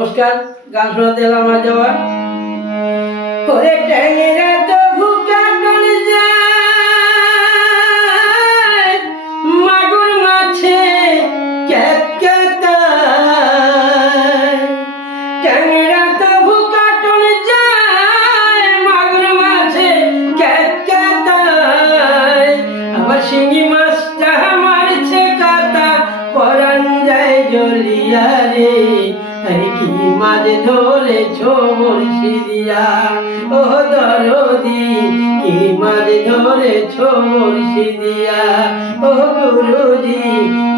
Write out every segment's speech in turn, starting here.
নমস্কার, গান শোনাতে এলাম আজ আবার ওরে ট্যাংরা তো ভুকা টনে যায়। মাগুর মাছে ক্যাতক্যাতায় ট্যাংরা তো ভুকা টনে যায়। মাগুর মাছে ক্যাতক্যাতায় আবার শিঙি মাছটা মারছে কাতা। যায় রে কি মাছ ধরেছ মুর্শিদিয়া ও দরদি, কি মাছ ধরেছ মুর্শিদিয়া ও গুরুজি,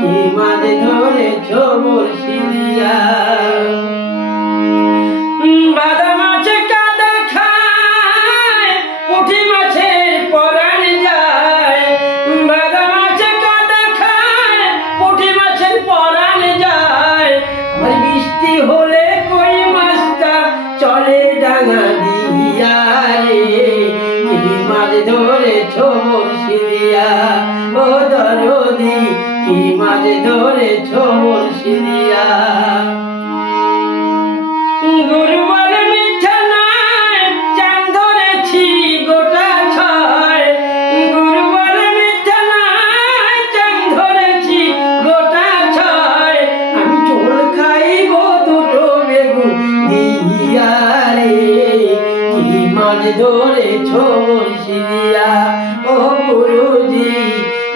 কি মাছ ধরেছ মুর্শিদিয়া ধরেছ মুর্শিদিয়া ও দরদি কি মাঝে ধরেছ মুর্শিদিয়া ধরেছ মুর্শিদিয়া ও গুরুজি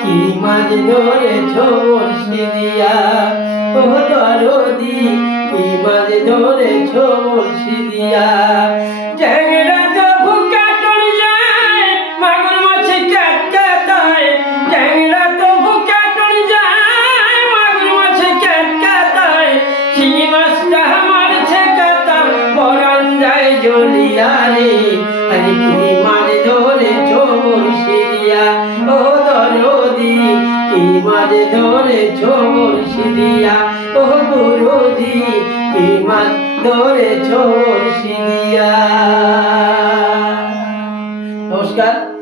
কি মাছ ধরেছ মুর্শিদিয়া ও দরদি, কি মাছ কাতা যায় জ্বলিয়া রে। কি মাছ ধরেছ মুর্শিদিয়া ও দরদি কি মাছ ধরেছ মুর্শিদিয়া ও গুরুজি কি নমস্কার।